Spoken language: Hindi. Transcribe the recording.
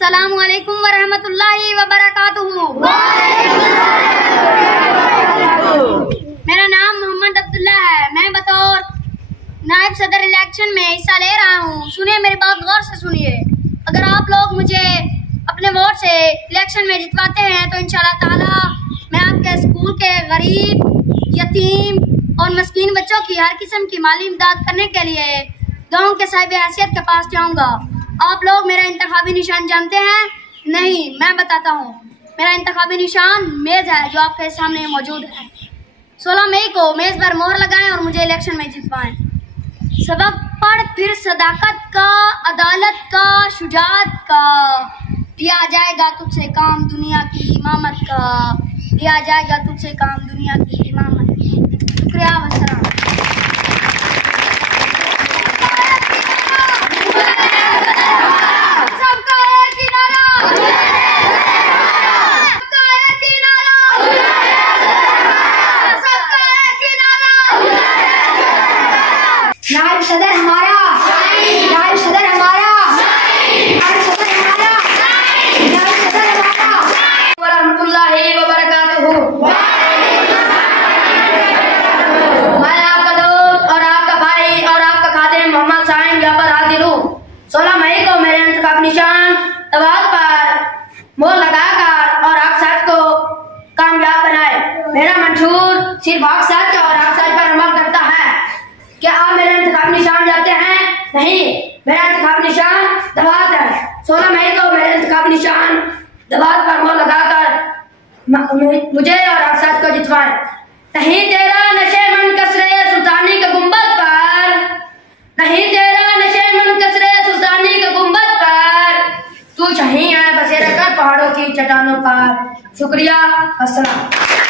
अस्सलामुअलैकुम वरहमतुल्लाहि वबरकातुहू। मेरा नाम मोहम्मद अब्दुल्ला है। मैं बतौर नायब सदर इलेक्शन में हिस्सा ले रहा हूँ। सुनिए मेरी बात गौर से सुनिए। अगर आप लोग मुझे अपने वोट से इलेक्शन में जितवाते हैं तो इंशाल्लाह ताला मैं आपके स्कूल के गरीब, यतीम और मस्कीन बच्चों की हर किस्म की माली इमदाद करने के लिए गाँव के साहिब हैसियत के पास जाऊँगा। आप लोग मेरा इंतखाबी निशान जानते हैं? नहीं, मैं बताता हूँ। मेरा इंतखाबी निशान मेज़ है जो आपके सामने मौजूद है। 16 मई को मेज़ पर मोहर लगाएं और मुझे इलेक्शन में जितवाएं। सबक पढ़ फिर सदाकत का, अदालत का, शुजाअत का, दिया जाएगा तुझसे काम दुनिया की इमामत का, दिया जाएगा तुझसे काम दुनिया की इमामत का। शुक्रिया वसलाम। नायब सदर हमारा, नायब सदर हमारा, नायब सदर हमारा, नायब सदर हमारा। वरहमतुल्लाहि वबरकातुहू। मैं आपका दोस्त और आपका भाई और आपका खादिम मोहम्मद साइम यहाँ पर हाजिर हूँ। 16 मई को मेरे इंतखाब निशान दवात पर मोहर लगाकर और आप साथ को कामयाब बनाए। मेरा मंशूर सिर्फ आप साथ और आप साथ पर अमल करता है। क्या आप मेरा इंतखाब निशान जानते हैं? नहीं, मेरा इंतखाब निशान दवात है। 16 मई को मेरा इंतखाब निशान दवात पर मोहर लगाकर मुझे और आप साथ को जितवाएं। नहीं तेरा नशे मन कसरे सुल्तानी के गुंबद पर, नहीं तेरा नशे मन कसरे सुल्तानी के गुंबद पर, तू शहीं है बसेरा कर पहाड़ों की चट्टानों पर। शुक्रिया, अस्सलाम।